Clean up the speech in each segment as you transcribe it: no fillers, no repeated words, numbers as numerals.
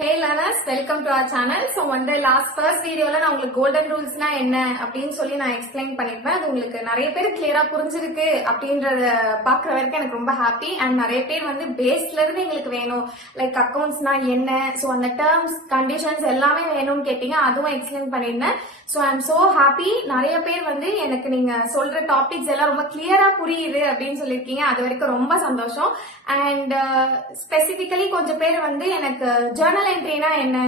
Hey learners, welcome to our channel. So வந்து first videoல நான் உங்களுக்கு கோல்டன் ரூல்ஸ்னா என்ன அப்படின்னு சொல்லி நான் எக்ஸ்பிளைன் பண்ணிருப்பேன். அது உங்களுக்கு நிறைய பேர் கிளியரா புரிஞ்சிருக்கு அப்படின்றத பாக்குற வரைக்கும் எனக்கு ரொம்ப ஹாப்பி. அண்ட் நிறைய பேர் வந்து பேஸ்ல இருந்து எங்களுக்கு வேணும், லைக் அக்கௌண்ட்ஸ்னா என்ன, ஸோ அந்த டேர்ம்ஸ் கண்டிஷன்ஸ் எல்லாமே வேணும்னு கேட்டீங்க, அதுவும் எக்ஸ்பிளைன் பண்ணிருந்தேன். So I am so happy. நிறைய பேர் வந்து எனக்கு நீங்க சொல்ற டாபிக்ஸ் எல்லாம் ரொம்ப கிளியரா புரியுது அப்படின்னு சொல்லியிருக்கீங்க, அது வரைக்கும் ரொம்ப சந்தோஷம். அண்ட் ஸ்பெசிபிக்கலி கொஞ்சம் பேர் வந்து எனக்கு ஜேர்னல் என்ட்ரினா என்ன,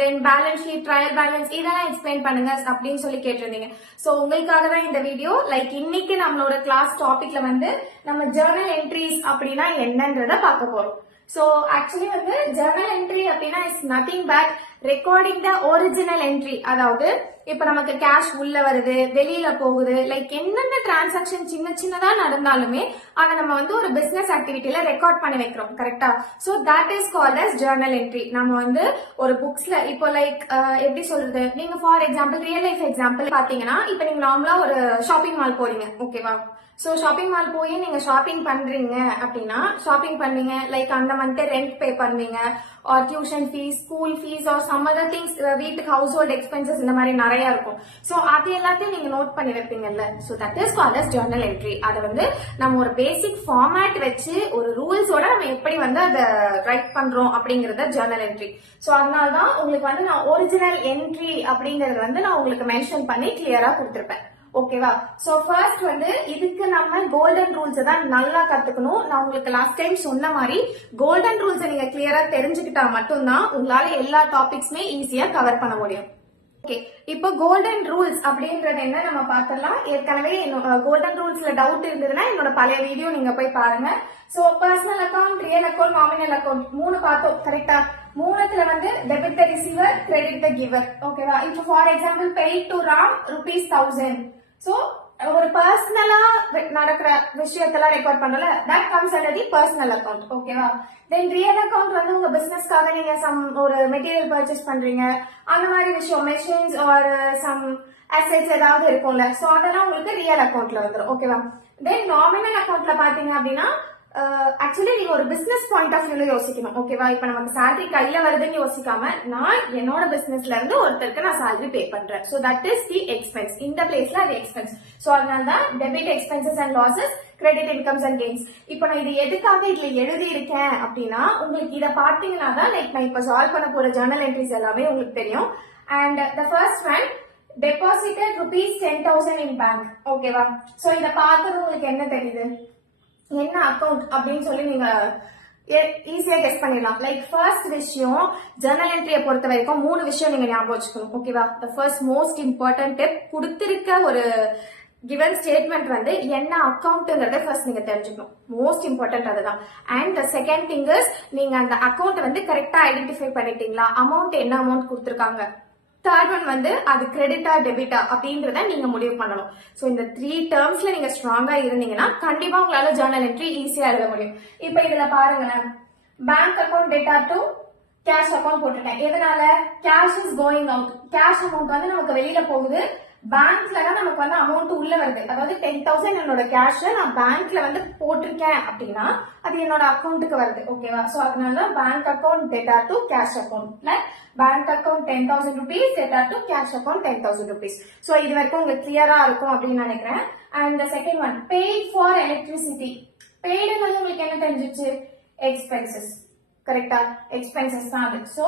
தென் பேலன்ஸ் ஷீட், ட்ரையல் பேலன்ஸ் இதெல்லாம் எக்ஸ்பிளைன் பண்ணுங்க அப்படின்னு சொல்லி கேட்டிருந்தீங்க. சோ உங்களுக்காக தான் இந்த வீடியோ. லைக் இன்னைக்கு நம்மளோட கிளாஸ் டாபிக்ல வந்து நம்ம ஜேர்னல் என்ட்ரிஸ் அப்படின்னா என்னன்றத பார்க்க போறோம். சோ ஆக்சுவலி வந்து ஜேர்னல் என்ட்ரி அப்படின்னா it's nothing but recording the original entry. அதாவது இப்ப நமக்கு கேஷ் உள்ள வருது, வெளியில போகுது, லைக் என்னென்ன டிரான்சாக்சன் சின்ன சின்னதா நடந்தாலுமே அதை நம்ம வந்து ஒரு பிசினஸ் ஆக்டிவிட்டியில ரெக்கார்ட் பண்ணி வைக்கிறோம், கரெக்டா? So that is called as journal entry. நம்ம வந்து ஒரு புக்ஸ்ல இப்போ லைக் எப்படி சொல்றது, நீங்க for example real life example பாத்தீங்கன்னா, இப்ப நீங்க நார்மலா ஒரு ஷாப்பிங் மால் போறீங்க, ஓகேவா? சோ ஷாப்பிங் மால் போய் நீங்க ஷாப்பிங் பண்றீங்க அப்படின்னா, ஷாப்பிங் பண்ணீங்க, லைக் அந்த மந்த் ரெண்ட் பே பண்ணுவீங்க, or tuition fees, school fees, or some other things, வீட்டுக்கு ஹவுஸ் ஹோல்ட் எக்ஸ்பென்சஸ் இந்த மாதிரி நிறைய இருக்கும். சோ அது எல்லாத்தையும் நீங்க நோட் பண்ணி வைப்பீங்கல்ல, so that is called as journal entry. அதை வந்து நம்ம ஒரு பேசிக் ஃபார்மேட் வச்சு ஒரு ரூல்ஸோட நம்ம எப்படி வந்து அதை ரைட் பண்றோம் அப்படிங்கறத ஜேர்னல் என்ட்ரி. சோ அதனாலதான் உங்களுக்கு வந்து நான் ஒரிஜினல் என்ட்ரி அப்படிங்கறது வந்து நான் உங்களுக்கு மென்ஷன் பண்ணி கிளியரா கொடுத்திருப்பேன், ஓகேவா? சோ ஃபர்ஸ்ட் வந்து இதுக்கு நம்ம கோல்டன் ரூல்ஸ் தான் நல்லா கத்துக்கணும். நான் உங்களுக்கு லாஸ்ட் டைம் சொன்ன மாதிரி கோல்டன் ரூல்ஸ் நீங்க கிளியரா தெரிஞ்சுக்கிட்டா மட்டும்தான் உங்களால எல்லா டாபிக்ஸ்மே ஈஸியா கவர் பண்ண முடியும். ஓகே, இப்போ கோல்டன் ரூல்ஸ் அப்படின்றது என்ன நம்ம பார்த்தலாம். ஏற்கனவே கோல்டன் ரூல்ஸ்ல டவுட் இருந்ததுன்னா என்னோட பழைய வீடியோ நீங்க போய் பாருங்க. So personal account, real account, nominal account மூணு பார்த்தோம், கரெக்டா? மூணுத்துல வந்து debit the receiver, credit the giver, ஓகேவா? இப்போ for example paid to Ram ₹1000. So ஒரு பர்சனலா நடக்கிற விஷயத்தெல்லாம் ரெக்கார்ட் பண்ணல, that comes under the personal account, ஓகேவா? தென் ரியல் அக்கௌண்ட் வந்து உங்க பிசினஸ்க்காக நீங்க சம் ஒரு மெட்டீரியல் பர்ச்சேஸ் பண்றீங்க, அந்த மாதிரி விஷயம், மெஷின்ஸ் ஆர் சம் அசெட்ஸ் ஏதாவது இருக்கும்ல, சோ அதெல்லாம் உங்களுக்கு ரியல் அக்கௌண்ட்ல வந்துடும், ஓகேவா? தென் நாமினல் அக்கௌண்ட்ல பாத்தீங்க அப்படின்னா ஆக்சுவலி நீங்க ஒரு பிசினஸ் பாயிண்ட் ஆஃப் வியூல யோசிக்கணும், ஓகேவா? இப்ப நமக்கு சேலரி கையில வருதுன்னு யோசிக்காம, நான் என்னோட பிசினஸ்ல இருந்து ஒருத்தருக்கு நான் சேலரி பே பண்றேன், so that is the expense. இந்த பிளேஸ்ல அது எக்ஸ்பென்ஸ். சோ அதனாலதான் debit expenses and losses, credit incomes and gains. இப்ப நான் இது எதுக்காக இதுல எழுதி இருக்கேன் அப்படின்னா, உங்களுக்கு இதை பாத்தீங்கன்னா தான் லைக் நான் இப்ப சால்வ் பண்ண போற ஜேர்னல் என்ட்ரிஸ் எல்லாமே உங்களுக்கு தெரியும். And the first one, deposited ₹10,000 in bank, ஓகேவா? சோ இத பார்த்தது உங்களுக்கு என்ன தெரியுது, என்ன அக்கௌண்ட் அப்படின்னு சொல்லி நீங்க ஈஸியா கெஸ் பண்ணிடலாம். லைக் ஃபர்ஸ்ட் விஷயம், ஜேர்னல் என்ட்ரியை பொறுத்த வரைக்கும் மூணு விஷயம் நீங்க ஞாபகம் வச்சுக்கணும், ஓகேவா? The first most important tip, கொடுத்திருக்க ஒரு கிவன் ஸ்டேட்மெண்ட் வந்து என்ன அக்கௌண்ட்ங்கறத ஃபர்ஸ்ட் நீங்க தெரிஞ்சுக்கணும், மோஸ்ட் இம்பார்ட்டன்ட் அதுதான். And the second thing is, நீங்க அந்த அக்கௌண்ட் வந்து கரெக்டா ஐடென்டிஃபை பண்ணிட்டீங்களா, அமௌண்ட் என்ன அமௌண்ட் கொடுத்திருக்காங்க. தேர்ட் ஒன் வந்து அது கிரெடிட்டா டெபிட்டா அப்படின்றத நீங்க முடிவு பண்ணணும். சோ இந்த 3 டேர்ம்ஸ்ல நீங்க ஸ்ட்ராங்கா இருந்தீங்கன்னா கண்டிப்பா உங்களால ஜேர்னல் என்ட்ரி ஈஸியா எழுத முடியும். இப்ப இதுல பாருங்களேன், bank account debtor to cash account போட்டுட்டேன். எதனால? Cash is going out, cash amount வந்து நமக்கு வெளியில போகுது, பேங்க்ல தான் நமக்கு வந்து அமௌண்ட் உள்ள வருது. அதாவது 10,000 என்னோட கேஷ் நான் பேங்க்ல வந்து போட்டிருக்கேன் அப்படின்னா அது என்னோட அக்கௌண்ட்டுக்கு வருது, ஓகேவா? சோ அதனால bank account debtor to cash account, bank account ₹10,000 debtor to cash account ₹10,000. So இது வரைக்கும் உங்களுக்கு கிளியரா இருக்கும் அப்படின்னு நினைக்கிறேன். And second one, paid for electricity. பெய்டுங்கிறது உங்களுக்கு என்ன தெரிஞ்சிச்சு, எக்ஸ்பென்சஸ், கரெக்டா? எக்ஸ்பென்சஸ் தான் அது. சோ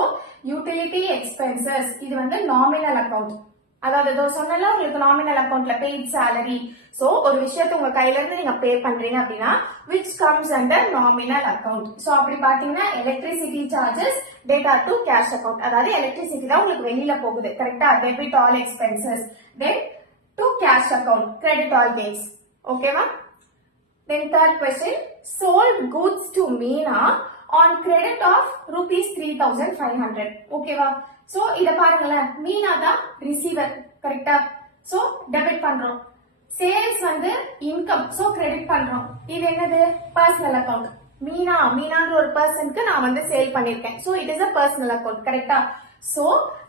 யூட்டிலிட்டி எக்ஸ்பென்சஸ் இது வந்து நாமினல் அக்கௌண்ட். அதாவது சொன்னல உங்களுக்கு நாமினல் அக்கௌண்ட்ல பெய்ட் சேலரி. சோ ஒரு விஷயத்தை உங்க கையில இருந்து நீங்க பே பண்றீங்க அப்படின்னா which comes under nominal account. So அப்படி பாத்தீங்கன்னா electricity charges debtor to cash account, அதாவது எலக்ட்ரிசிட்டி தான் உங்களுக்கு வெளியில போகுது, கரெக்டா? Debit all expenses, then to cash account, credit all gains, ஓகேவா? Then third question, sold goods to Meena on credit of ₹3,500, ஓகேவா? சோ இத பாருங்களேன், மீனா தான் ரிசீவர், கரெக்டா? சோ டெபிட் பண்றோம். சேல்ஸ் வந்து இன்கம், சோ கிரெடிட் பண்றோம். இது என்னது, பர்சனல் அக்கௌண்ட். மீனான்ற ஒரு பர்சனுக்கு நான் வந்து சேல் பண்ணிருக்கேன், so it is a personal account, கரெக்டா? So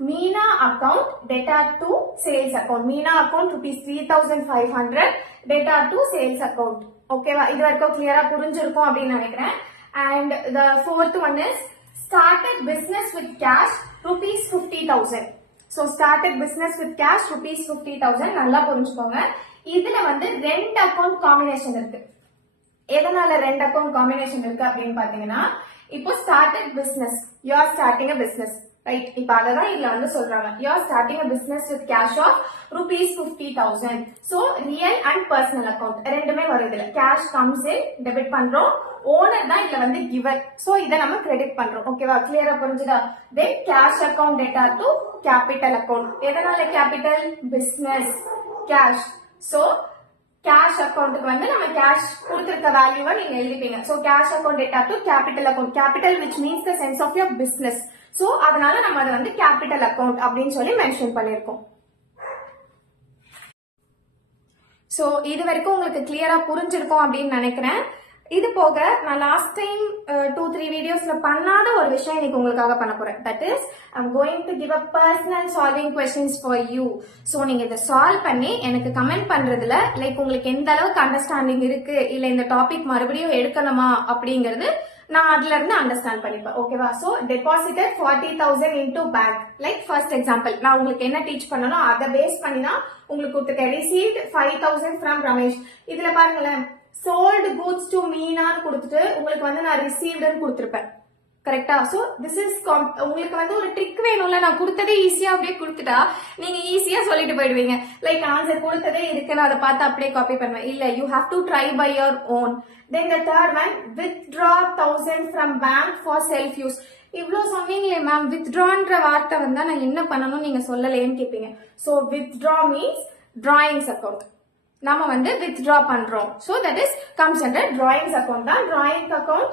Meena account debtor to sales account, Meena account ₹3,500 debtor to sales account, ஓகேவா? இது வரைக்கும் கிளியரா புரிஞ்சிருக்கும் அப்படின்னு நினைக்கிறேன். And the fourth one is started business with cash rupees 50,000. So started business with cash rupees 50,000. நல்லா புரிஞ்சுக்கோங்க. இதுல வந்து ரெண்டு அக்கவுண்ட் காம்பினேஷன் இருக்கு. எதனால ரெண்டு அக்கவுண்ட் காம்பினேஷன் இருக்கு அப்படின்னு பாத்தீங்கன்னா, இப்போ started business, you are starting a business, right? இப்ப அததான் இதுல வந்து சொல்றாங்க, you are starting a business with cash of rupees 50,000. so real and personal account ரெண்டுமே வரும் இதுல. cash comes in, debit பண்றோம், ஓனர் தான் இதுல வந்து giver, so இத நம்ம கிரெடிட் பண்றோம். ஓகேவா? கிளியரா புரிஞ்சுதா? then cash account data to capital account. எதனால capital? business, cash. so cash account வந்து நம்ம cash கொடுத்திருக்க வேல்யூவை நீங்க எழுதிப்பீங்க. so cash account data to capital account. capital which means the sense of your business. so அதனால நம்ம அதை வந்து capital account அப்படின்னு சொல்லி மென்ஷன் பண்ணிருக்கோம். so இது வரைக்கும் உங்களுக்கு கிளியரா புரிஞ்சிருக்கும் அப்படின்னு நினைக்கிறேன். இது போக நான் லாஸ்ட் டைம் 2-3 வீடியோஸ்ல பண்ணாத ஒரு விஷயம் இன்னைக்கு உங்களுக்காக பண்ண போறேன். That is I'm going to give a personal solving questions for you. So நீங்க இதை சால்வ் பண்ணி எனக்கு கமெண்ட் பண்றதுல லைக் உங்களுக்கு எந்த அளவுக்கு அண்டர்ஸ்டாண்டிங் இருக்கு, இல்ல இந்த டாபிக் மறுபடியும் எடுக்கணுமா அப்படிங்கிறது நான் அதுல இருந்து அண்டர்ஸ்டாண்ட் பண்ணிப்பேன். ஓகேவா? So deposited 40,000 into bank. Like first example நான் உங்களுக்கு என்ன டீச் பண்ணணும் அதை பேஸ் பண்ணி தான் உங்களுக்கு கொடுத்துருக்கேன். Received 5,000 from Ramesh. இதுல பாருங்களேன், sold goods to மீனான்னு கொடுத்துட்டு உங்களுக்கு வந்து நான் ரிசீவ்டுன்னு கொடுத்துருப்பேன். கரெக்டா? சோ திஸ் இஸ் உங்களுக்கு வந்து ஒரு ட்ரிக் வேணும்ல. நான் கொடுத்ததே ஈஸியா அப்படியே கொடுத்துட்டா நீங்க ஈஸியா சொல்லிட்டு போயிடுவீங்க. லைக் ஆன்சர் கொடுத்ததே இருக்குன்னு அதை பார்த்து அப்படியே காப்பி பண்ணுவேன். இல்ல, you have to try by your own. Then the third one, withdraw 1,000 from bank for self use. இவ்ளோ சொன்னீங்களே மேம், வித்ட்ரான்ற வார்த்தை வந்தா நான் என்ன பண்ணணும் நீங்க சொல்லலையேன்னு கேட்பீங்க. So withdraw means drawings account. நம்ம வந்து withdraw பண்றோம். so that is comes under drawings account தான். drawing account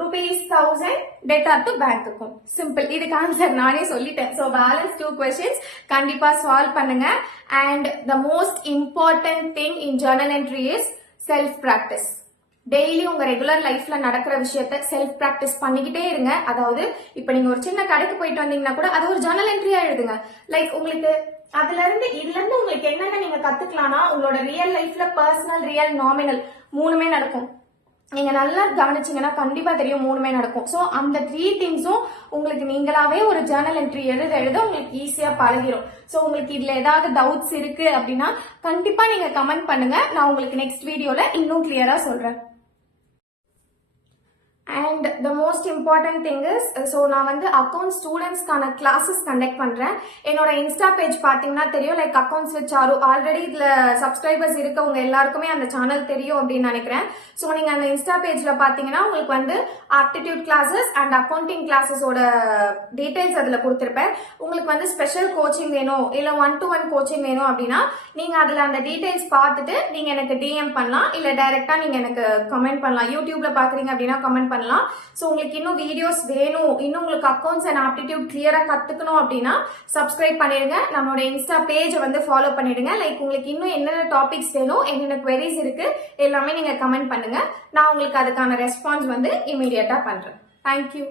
rupees 1,000 data to bank account. simple. இதுக்கு ஆன்சர் நானே சொல்லிட்டேன். so balance 2 questions கண்டிப்பா சால்வ் பண்ணுங்க. and the most important thing in journal entry is self practice. Daily உங்க regular லைஃப்ல நடக்கிற விஷயத்த செல்ஃப் பிராக்டிஸ் பண்ணிக்கிட்டே இருங்க. அதாவது இப்ப நீங்க ஒரு சின்ன கடைக்கு போயிட்டு வந்தீங்கன்னா கூட அது ஒரு ஜர்னல் என்ட்ரியா எழுதுங்க. லைக் உங்களுக்கு இதுல இருந்து உங்களுக்கு என்னென்ன நீங்க கத்துக்கலாம்னா, உங்களோட ரியல் லைஃப்ல பர்சனல், ரியல், நாமினல் மூணுமே நடக்கும். நீங்க நல்லா கவனிச்சீங்கன்னா கண்டிப்பா தெரியும் மூணுமே நடக்கும். சோ அந்த 3 திங்ஸும் உங்களுக்கு நீங்களாவே ஒரு ஜர்னல் என்ட்ரி எழுத உங்களுக்கு ஈஸியா பழகிரும். சோ உங்களுக்கு இதுல ஏதாவது டவுட்ஸ் இருக்கு அப்படின்னா கண்டிப்பா நீங்க கமெண்ட் பண்ணுங்க. நான் உங்களுக்கு நெக்ஸ்ட் வீடியோல இன்னும் கிளியரா சொல்றேன். and the most important thing is, so நான் வந்து அக்கவுண்ட் ஸ்டூடெண்ட்ஸ்க்கான கிளாஸஸ் கண்டக்ட் பண்றேன். என்னோட இன்ஸ்டா பேஜ் பாத்தீங்கன்னா தெரியும். Like accounts with Charu. Already இதுல சப்ஸ்கிரைபர்ஸ் இருக்கவங்க எல்லாருக்குமே அந்த சேனல் தெரியும் அப்படின்னு நினைக்கிறேன். சோ நீங்க அந்த இன்ஸ்டா பேஜ்ல பாத்தீங்கன்னா உங்களுக்கு வந்து ஆப்டிடியூட் கிளாஸஸ் அண்ட் அக்கவுண்டிங் கிளாஸஸோட டீடைல்ஸ் அதுல கொடுத்திருப்பேன். உங்களுக்கு வந்து ஸ்பெஷல் கோச்சிங் வேணும், இல்ல 1-to-1 கோச்சிங் வேணும் அப்படின்னா நீங்க அதுல அந்த டீடைல்ஸ் பார்த்துட்டு நீங்க எனக்கு டிஎம் பண்ணலாம், இல்ல டைரக்டா நீங்க எனக்கு கமெண்ட் பண்ணலாம். யூடியூப்ல பாக்குறீங்க அப்படின்னா கமெண்ட் பண்ணலாம். சோ உங்களுக்கு இன்னும் வீடியோஸ் வேணும், இன்னும் உங்களுக்கு அக்கவுண்ட்ஸ் அண்ட் ஆப்டிடியூட் கிளியரா கத்துக்கணும் அப்படின்னா சப்ஸ்கிரைப் பண்ணிடுங்க. நம்மளோட இன்ஸ்டா பேஜ் வந்து ஃபாலோ பண்ணிடுங்க. லைக் உங்களுக்கு இன்னும் என்னென்ன டாபிக்ஸ் வேணும், என்னென்ன queries இருக்கு எல்லாமே நீங்க கமெண்ட் பண்ணுங்க. நான் உங்களுக்கு அதுக்கான ரெஸ்பான்ஸ் வந்து இமீடியட்டா பண்றேன். தேங்க்யூ.